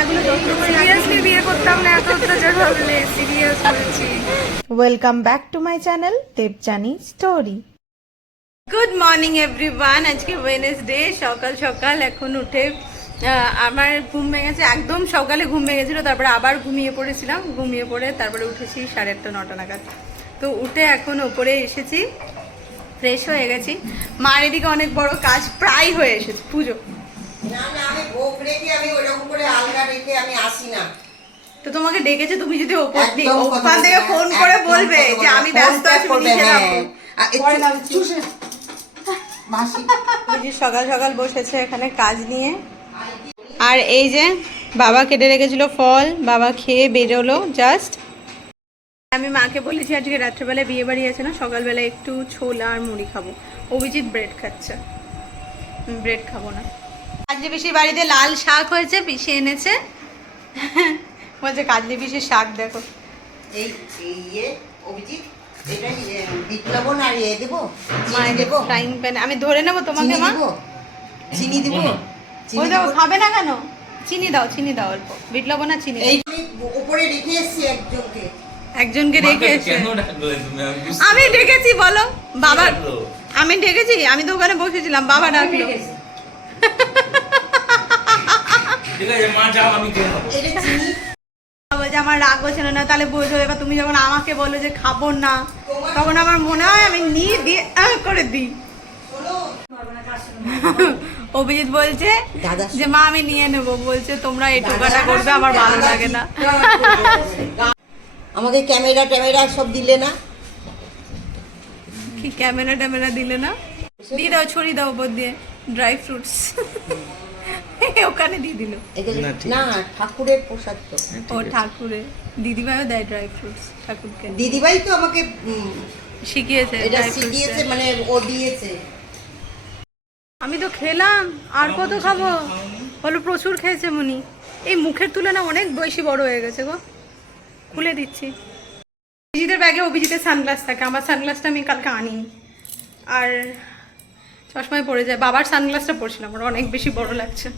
রান্নাগুলো যত্ন করে সিরিয়াসলি বিয়ে করতাম না এত অত্যাচার ভাবলে সিরিয়াস বলছি। Welcome back to my channel Debjani story good morning everyone আজকে ওয়েনেসডে সকাল সকাল। এখন উঠে আমার ঘুম ভেঙেছে। একদম সকালে ঘুম ভেঙেছিল তারপরে আবার ঘুমিয়ে পড়েছিলাম। ঘুমিয়ে পড়ে তারপরে উঠেছি সাড়ে আটটা নটা নাগাদ। তো উঠে এখন ওপরে এসেছি ফ্রেশ হয়ে গেছি। মার এদিকে অনেক বড় কাজ প্রায় হয়ে এসেছে। পুজো। না না আমি ভোগ রেখে আমি ওরকম করে আলগা রেখে আমি আসি না। তো তোমাকে ডেকেছে তুমি যদি ওপর ওখান থেকে ফোন করে বলবে যে আমি ব্যস্ত আছি লিখে হ্যাঁ। সকাল সকাল বসেছে এখানে কাজ নিয়ে। আর এই যে বাবা কেটে রেখেছিল ফল বাবা খেয়ে বেরোলো জাস্ট আমি মাকে বলেছি আজকে রাত্রেবেলায় বিয়ে বাড়ি আছে না সকালবেলা একটু ছোলা আর মুড়ি খাব। অভিজিৎ ব্রেড খাচ্ছে। ব্রেড খাব না। কাজলি পিসির বাড়িতে লাল শাক হয়েছে পিসি এনেছে। বলছে কাজলি পিসির শাক দেখো। এই এই ইয়ে অভিজিৎ এটা ইয়ে, বিট লবণ আর দেবো? চিনি মায়ের দেবো? ফ্রাইং প্যান আমি ধরে নেব তোমাকে মা? চিনি দেবো? চিনি ওই দেখো দেবো? খাবে না কেন? চিনি দাও চিনি দাও অল্প। বিট লবণ আর চিনি। এই উপরে রেখে এসেছি একজনকে। একজনকে রেখে আমি ডেকেছি বলো। বাবা আমি ডেকেছি আমি তো ওখানে বসেছিলাম বাবা ডাকলো। ঠিক আছে মা যাও আমি খেয়ে নেব। এটা চিনি? বলছে আমার রাগ হচ্ছে না তাহলে বোঝো এবার তুমি যখন আমাকে বলো যে খাব না তখন আমার মনে হয় আমি নিয়ে দিয়ে করে দিই। অভিজিৎ বলছে যে মা আমি নিয়ে নেব। বলছে তোমরা এই টোকাটা করবে আমার ভালো লাগে না। আমাকে ক্যামেরা ট্যামেরা সব দিলে না? কি ক্যামেরা ট্যামেরা দিলে না? দিয়ে দাও ছড়িয়ে দাও ওপর দিয়ে ড্রাই ফ্রুটস। ওখানে দিয়ে দিল। না, ঠাকুরের প্রসাদ তো। ও ঠাকুরে। দিদিভাইও দেয় ড্রাই ফ্রুটস ঠাকুরকে। দিদিভাই তো আমাকে শিখিয়েছে এটা শিখিয়েছে মানে ও দিয়েছে। আমি তো খেলাম। আর কত খাব? বলো প্রচুর খেয়েছে মনি। এই মুখের তুলনা অনেক বেশি বড় হয়ে গেছে গো। খুলে দিচ্ছি। অভিজিতের ব্যাগে অভিজিতের সানগ্লাস থাকে। আমার সানগ্লাসটা আমি কালকে আনি। আর চশমায় পড়ে যায়। বাবার সানগ্লাসটা পড়ছিলাম। আমার অনেক বেশি বড় লাগছে।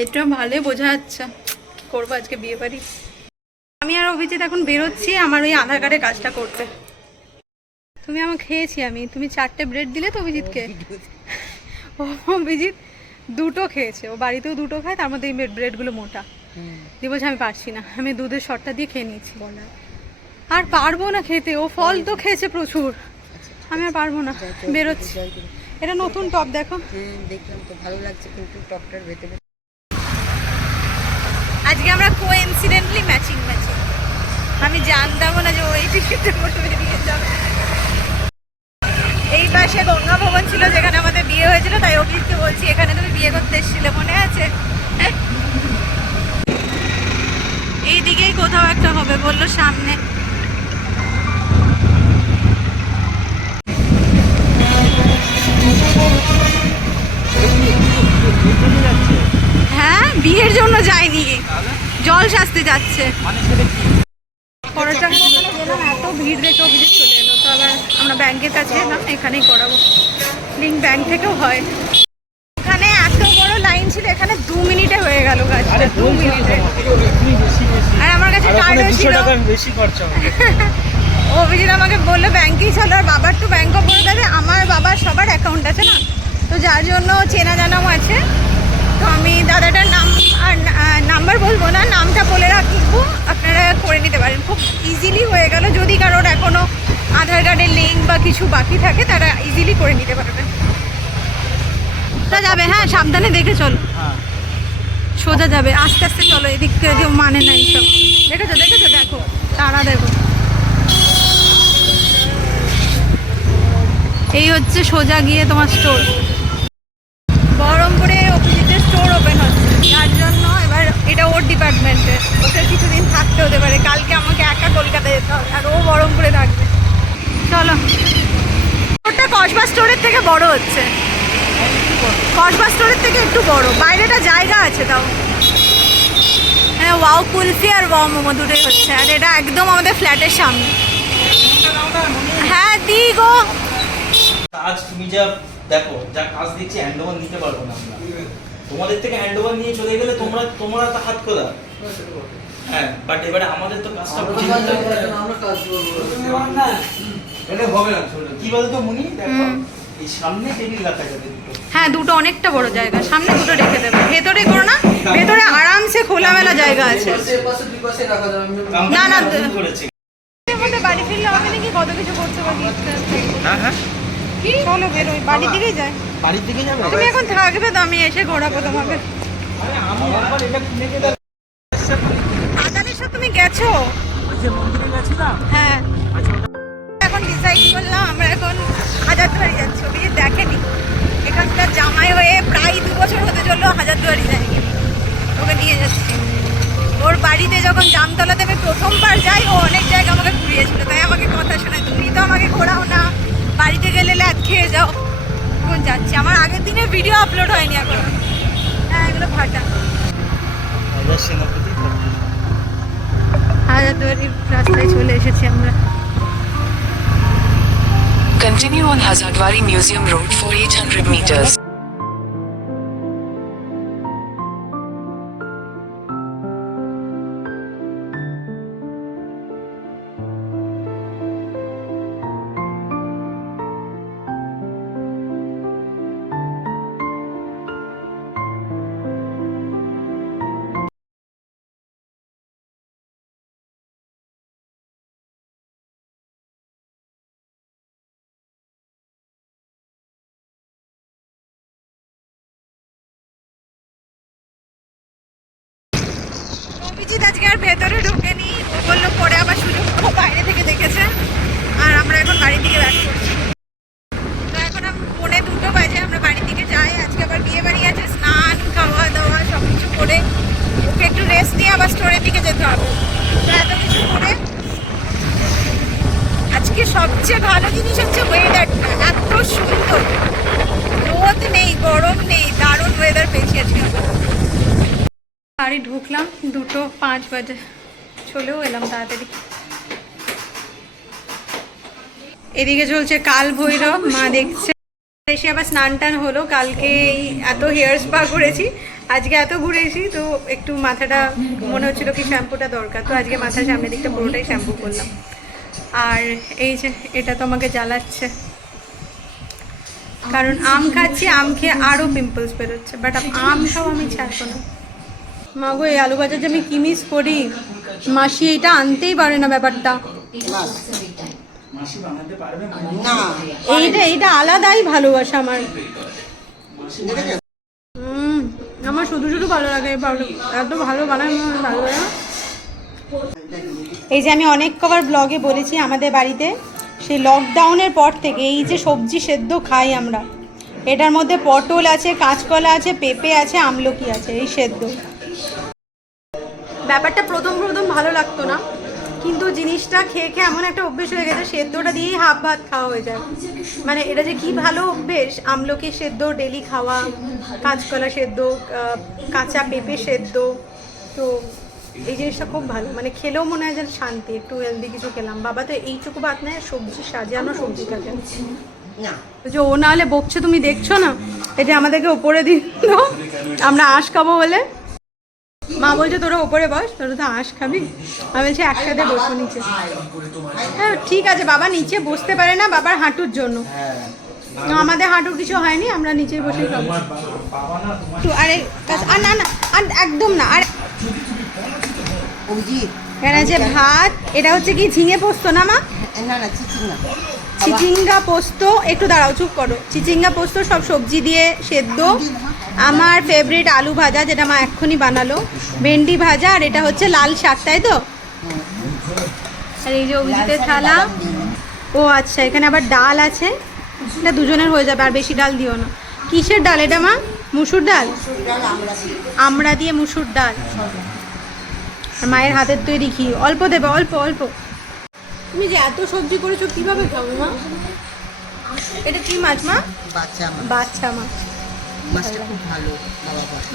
এটা ভালো বোঝা যাচ্ছে। কি করব আজকে বিয়ে বাড়ি? আমি আর অভিজিৎ এখন বেরোচ্ছি আমার ওই আধার কার্ডে কাজটা করতে। তুমি আমার খেয়েছি আমি। তুমি চারটে ব্রেড দিলে তো অভিজিৎকে? ও অভিজিৎ দুটো খেয়েছে। ও বাড়িতেও দুটো খায় তার মধ্যে এই ব্রেডগুলো মোটা। দিয়ে বলছে আমি পারছি না। আমি দুধের শটটা দিয়ে খেয়ে নিয়েছি। আর পারব না খেতে। ও ফল তো খেয়েছে প্রচুর। আমি আর পারব না। বেরোচ্ছি। এটা নতুন টপ দেখো। দেখলাম তো ভালো লাগছে কিন্তু টপটার ভেতরে। আজকে আমরা কো ইনসিডেন্টলি ম্যাচিং ম্যাচিং আমি জানতামও না যে ওই টিকিটটা বসে বেরিয়ে যাবে। এই পাশে গঙ্গা ভবন ছিল, যেখানে আমাদের বিয়ে হয়েছিল, তাই অভিজিৎকে বলছি, এখানে তুমি বিয়ে করতে এসেছিলে, মনে আছে? এই দিকেই কোথাও একটা হবে, বলল সামনে। হ্যাঁ বিয়ের জন্য যায়নি জল সাজতে যাচ্ছে। পরেরটা গেলাম এত ভিড় দেখে অভিযোগ চলে এলো। তো আবার আমরা ব্যাংকের কাছে এলাম এখানেই করাবো। লিঙ্ক ব্যাংক থেকেও হয়। এখানে এত বড় লাইন ছিল এখানে দু মিনিটে হয়ে গেল কাজটা দু মিনিটে। আর আমার কাছে কার্ডও ছিল। বেশি খরচা অভিজিৎ আমাকে বলল ব্যাংকেই চলো আর বাবার তো ব্যাংক অফ বরোদাতে আমার বাবার সবার অ্যাকাউন্ট আছে না? তো যার জন্য চেনা জানাও আছে। তো আমি দাদাটার নাম আর নাম্বার বলব না নামটা বলে রাখব। আপনারা করে নিতে পারেন। খুব ইজিলি হয়ে গেল। যদি কারোর এখনও আধার কার্ডের লিঙ্ক বা কিছু বাকি থাকে তারা ইজিলি করে নিতে পারবেন সোজা যাবে হ্যাঁ সাবধানে দেখে চলো। সোজা যাবে। আস্তে আস্তে চলো এদিক থেকে কেউ মানে না এইসব দেখেছ দেখেছ? দেখো তারা দেখো। এই হচ্ছে সোজা গিয়ে তোমার স্টোর বহরমপুরে অভিজিতের স্টোর ওপেন হচ্ছে যার জন্য এবার ডিপার্টমেন্টের ওদের কিছুদিন থাকতে হতে পারে। কালকে আমাকে একা কলকাতায় যেতে হবে, আর ও বহরমপুরে থাকবে। চলো। ওটা কসবা স্টোরের থেকে বড় হচ্ছে। কসবা স্টোরের থেকে একটু বড়। বাইরেটা জায়গা আছে তাও। হ্যাঁ ওয়াও, কুলফি আর ওয়াও মোমো দুটোই হচ্ছে। আর এটা একদম আমাদের ফ্ল্যাটের সামনে। হ্যাঁ দি গো। কাজ তুমি যা দেখো, যা কাজ দিচ্ছি হ্যান্ড ওভার নিতে পারব না আমরা। তোমাদের থেকে হ্যান্ড ওভার নিয়ে চলে গেলে তোমরা তোমরা তো হাত খোলা। হ্যাঁ বাট এবারে আমাদের তো কাজটা বুঝে নিতে হবে। এটা হবে না কি বলতো মুনি? দেখো এই সামনে টেবিল রাখা যাবে দুটো। হ্যাঁ দুটো অনেকটা বড় জায়গা সামনে দুটো রেখে দেবে। ভেতরে করো না ভেতরে আরামসে খোলামেলা জায়গা আছে। না, না, করেছে। বাড়ি ফিরলে হবে নাকি কত কিছু করতে পারবি হ্যাঁ হ্যাঁ। কি চলো বেরোই বাড়ির দিকেই যাই। বাড়ির দিকে যাবে? তুমি এখন থাকবে তো আমি এসে ঘোরাবো তোমাকে। আদানিসা তুমি গেছো? হ্যাঁ। আচ্ছা এখন ডিসাইড করলাম আমরা এখন হাজারদুয়ারি যাচ্ছি ওদিকে দেখেনি। এখানকার জামাই হয়ে প্রায় দু বছর হতে চলল হাজারদুয়ারি যায়নি। ওকে নিয়ে যাচ্ছি। ওর বাড়িতে যখন জামতলাতে আমি প্রথমবার যাই ও অনেক জায়গা আমাকে ঘুরিয়েছিল তাই আমাকে কথা শোনায় তুমি তো আমাকে ঘোরাও না। বাড়িতে গেলে ল্যাদ খেয়ে যাও। এখন যাচ্ছি। আমার আগের দিনের ভিডিও আপলোড হয়নি এখন। হ্যাঁ এগুলো ফাটা। হাজারদুয়ারির রাস্তায় চলে এসেছি আমরা। Continue on Hazardwari Museum Road for 800 meters. পাঁচ চলেও এলাম তাড়াতাড়ি। এদিকে চলছে কাল ভৈরব, মা দেখছে। এসে আবার স্নান টান হলো, কালকে এত হেয়ার স্পা করেছি আজকে এত ঘুরেছি, তো একটু মাথাটা মনে হচ্ছিল কি শ্যাম্পুটা দরকার, তো আজকে মাথার সামনের দিকটা পুরোটাই শ্যাম্পু করলাম। আর এই যে, এটা তো আমাকে জ্বালাচ্ছে। কারণ আম খাচ্ছি, আম খেয়ে আরও পিম্পলস বেরোচ্ছে বাট আম খাও আমি ছাড়বো না। মা গো এই আলু ভাজা যে আমি কি মিস করি? মাসি এটা আনতেই পারে না ব্যাপারটা। মাসি বানাতে পারবে না? না। এইটা এইটা আলাদাই ভালোবাসা আমার। আমার শুধু শুধু ভালো লাগে এত ভালো বানায় ভালো লাগে না। এই যে আমি অনেক কবার ব্লগে বলেছি আমাদের বাড়িতে সেই লকডাউনের পর থেকে এই যে সবজি সেদ্ধ খাই আমরা। এটার মধ্যে পটল আছে কাঁচকলা আছে পেঁপে আছে আমলকি আছে এই সেদ্ধ। ব্যাপারটা প্রথম প্রথম ভালো লাগতো না। কিন্তু জিনিসটা খেয়ে খেয়ে এমন একটা অভ্যেস হয়ে গেছে সেদ্ধটা দিয়েই হাফ ভাত খাওয়া হয়ে যায়। মানে এটা যে কি ভালো অভ্যেস আমলকি সেদ্ধ ডেলি খাওয়া কাঁচকলা সেদ্ধ কাঁচা পেঁপে সেদ্ধ। তো এই জিনিসটা খুব ভালো। মানে খেলেও মনে হয় যেন শান্তি একটু হেলদি কিছু খেলাম। বাবা তো এইটুকু ভাত নেয় সবজি সাজানো সবজি থাকে যে ও না হলে বকছে তুমি দেখছ না? এটা আমাদেরকে ওপরে দিন আমরা আঁশ খাব বলে। মা বলছে তোরা ওপরে বস তোরা তো আঁশ খাবি? আমি বলছি একসাথে বসবো নিচে। হ্যাঁ ঠিক আছে বাবা নিচে বসতে পারে না বাবার হাঁটুর জন্য। হ্যাঁ। আমাদের হাঁটুর কিছু হয়নি আমরা নিচেই বসে খাব। আরে আর না না আর একদম না আর এখানে আছে ভাত এটা হচ্ছে কি ঝিঙে পোস্ত না মা? না না চিচিং না। চিচিঙ্গা পোস্ত একটু দাঁড়াও চুপ করো। চিচিঙ্গা পোস্ত সব সবজি দিয়ে সেদ্ধ। আমার ফেভারিট আলু ভাজা যেটা মা এক্ষুনি বানালো। ভেন্ডি ভাজা আর এটা হচ্ছে লাল শাক তাই তো? আর এই যে অভিজিতের থালা। ও আচ্ছা এখানে আবার ডাল আছে। এটা দুজনের হয়ে যাবে আর বেশি ডাল দিও না। কিসের ডাল এটা মা? মুসুর ডাল? আমরা আমড়া দিয়ে মুসুর ডাল। আর মায়ের হাতের তৈরি ঘি। অল্প দেবে অল্প অল্প। তুমি যে এত সবজি করেছ কীভাবে খাব মা? এটা কি মাছ মা? বাচ্চা আমার বাচ্চা মাছ। মাছটা খুব ভালো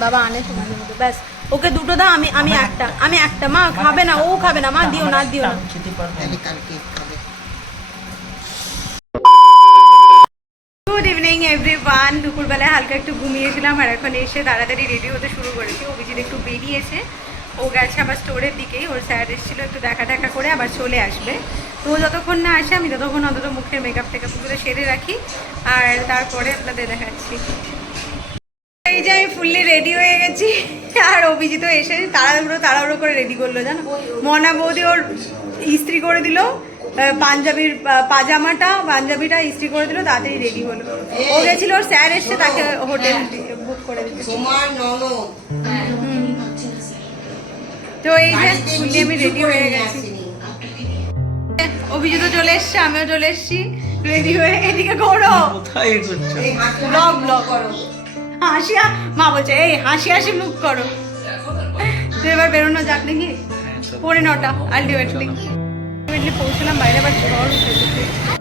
বাবা আনে ব্যাস ওকে দুটো দাও আমি আমি একটা আমি একটা। মা খাবে না ও খাবে না মা দিও না দিও না। খেতে পারবে কালকে গুড ইভিনিং এভরিওয়ান দুপুরবেলায় হালকা একটু ঘুমিয়েছিলাম আর এখন এসে তাড়াতাড়ি রেডি হতে শুরু করেছি। অভিজিৎ একটু বেরিয়েছে। ও গেছে আবার স্টোরের দিকেই ওর স্যার এসেছিল একটু দেখা দেখা করে আবার চলে আসবে। তো যতক্ষণ না আসে আমি ততক্ষণ অন্তত মুখের মেকআপ টেকআপগুলো সেরে রাখি আর তারপরে আপনাদের দেখাচ্ছি। এই যে আমি ফুললি রেডি হয়ে গেছি আর অভিজিৎ এসে তাড়াহুড়ো তাড়াহুড়ো করে রেডি করল জানো? মনা বৌদি ওর ইস্ত্রি করে দিল পাঞ্জাবির পাজামাটা পাঞ্জাবিটা ইস্ত্রি করে দিল তাড়াতাড়ি রেডি হলো। ও গেছিল ওর স্যার এসে তাকে হোটেল বুক করে তোমার ননদ। তো এই যে বাড়িতে আমি রেডি হয়ে গেছি। অভিজিৎ চলে এসছে আমিও চলে এসছি। রেডি হয়ে এদিকে করো ব্লগ ব্লগ করো। হাসি হা- মা বলছে এই হাসি হাসি মুখ করো। তো এবার বেরোনো যাক নাকি? হ্যাঁ। পৌনে নটা আলটিমেটলি আলটিমেটলি পৌঁছলাম বাইরে আবার ঝড় উঠেছে।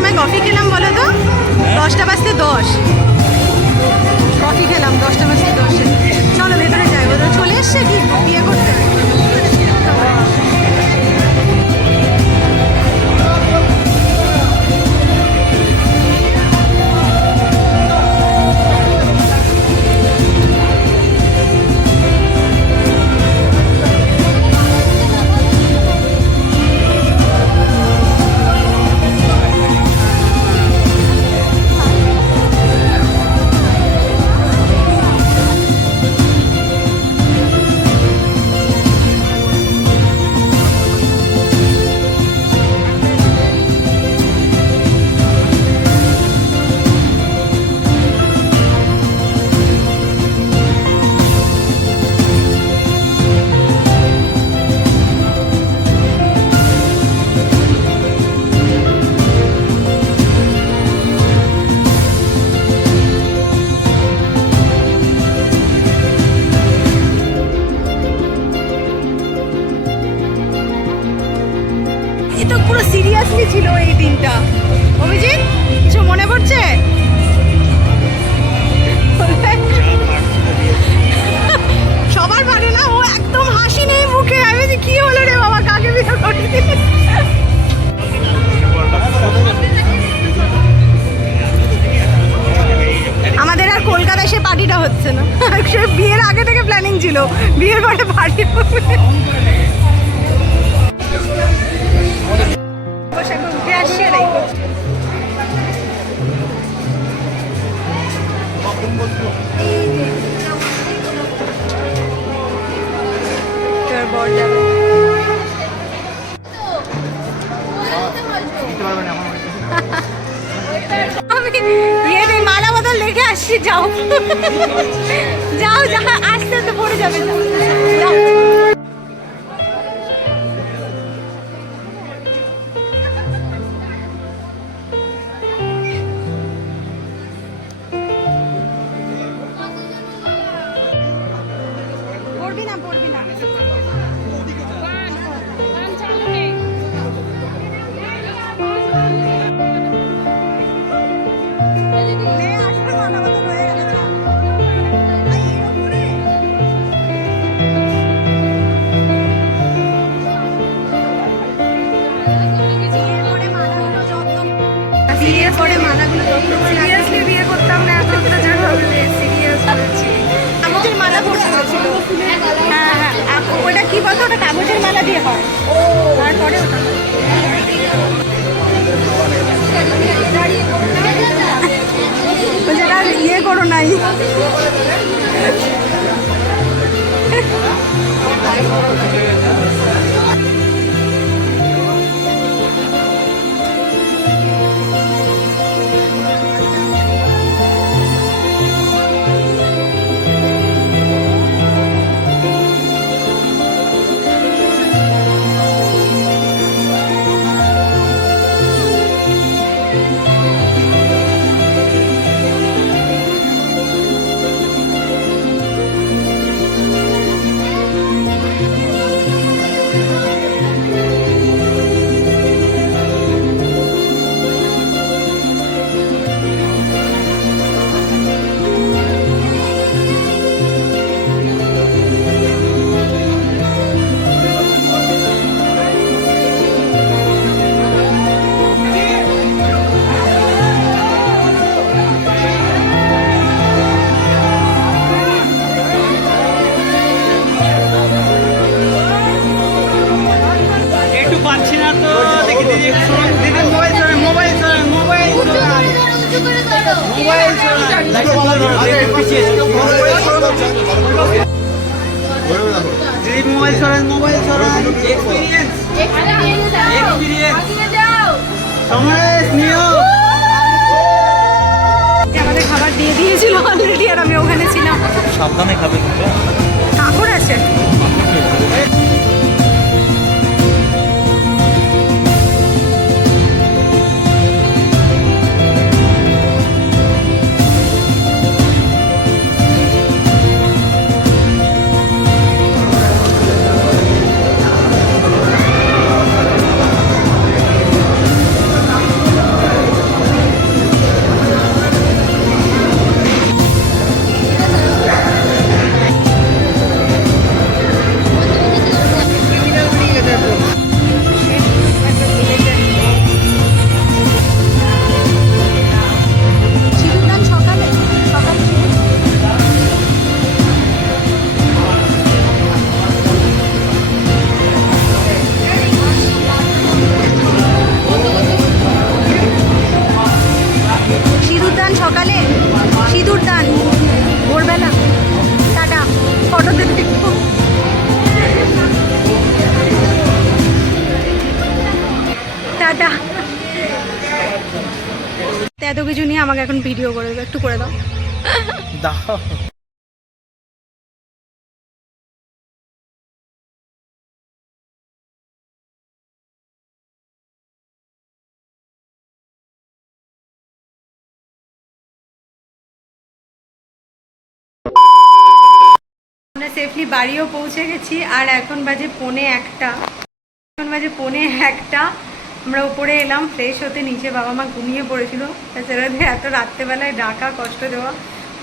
সময় কফি খেলাম বলো তো? দশটা বাজতে দশ। কফি খেলাম দশটা বাজতে দশে। চলো ভেতরে যাই বলো চলে এসছে কি? বিয়ে করতে পুরো ছিল এই দিনটা। অভিজিৎ কিছু মনে পড়ছে? সবার পারে না ও একদম হাসি নেই মুখে। আমি বলছি, কি হলো রে বাবা? কাকে বিয়ে করলি? আমাদের আর কলকাতায় সে পার্টিটা হচ্ছে না। সে বিয়ের আগে থেকে প্ল্যানিং ছিল। বিয়ের পরে বাড়ি হবে। যাও। যাও যাও আস্তে আস্তে পড়ে যাবে। যাও, সমাজ নিও। আমাদের খাবার দিয়ে দিয়েছিল অলরেডি আর আমি ওখানে ছিলাম। সাবধানে খাবে হ্যাঁ? আছে। টাটা। এত কিছু নিয়ে আমাকে এখন ভিডিও করে দেবে একটু করে দাও। দাও। আমরা সেফলি বাড়িও পৌঁছে গেছি আর এখন বাজে পৌনে একটা। এখন বাজে পৌনে একটা। আমরা উপরে এলাম ফ্রেশ হতে নিচে বাবা মা ঘুমিয়ে পড়েছিল। তাছাড়া এত রাত্রেবেলায় ডাকা, কষ্ট দেওয়া,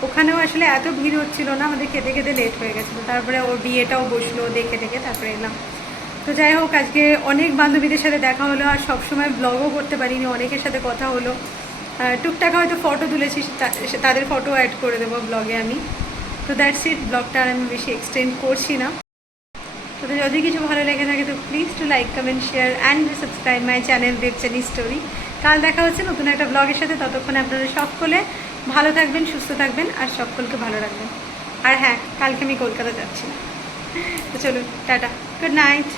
ওখানেও আসলে এত ভিড় হচ্ছিল না আমাদের খেতে খেতে লেট হয়ে গেছিল। তারপরে ওর বিয়েটাও বসল দেখে দেখে তারপরে এলাম। তো যাই হোক, আজকে অনেক বান্ধবীদের সাথে দেখা হলো, আর সবসময় ব্লগও করতে পারিনি, অনেকের সাথে কথা হলো। টুকটাক হয়তো ফটো তুলেছি তাদের ফটো অ্যাড করে দেবো ব্লগে আমি। তো দ্যাটস ইট ব্লগটা আর আমি বেশি এক্সটেন্ড করছি না। তো যদি কিছু ভালো লেগে থাকে, তো please to like comment share and subscribe my channel Debjani story কাল দেখা হচ্ছে নতুন একটা ব্লগের সাথে। ততক্ষণে আপনারা সকলে ভালো থাকবেন, সুস্থ থাকবেন আর সকলকে ভালো রাখবেন। আর হ্যাঁ কালকে আমি কলকাতা যাচ্ছি। তো চলুন, টাটা। Good night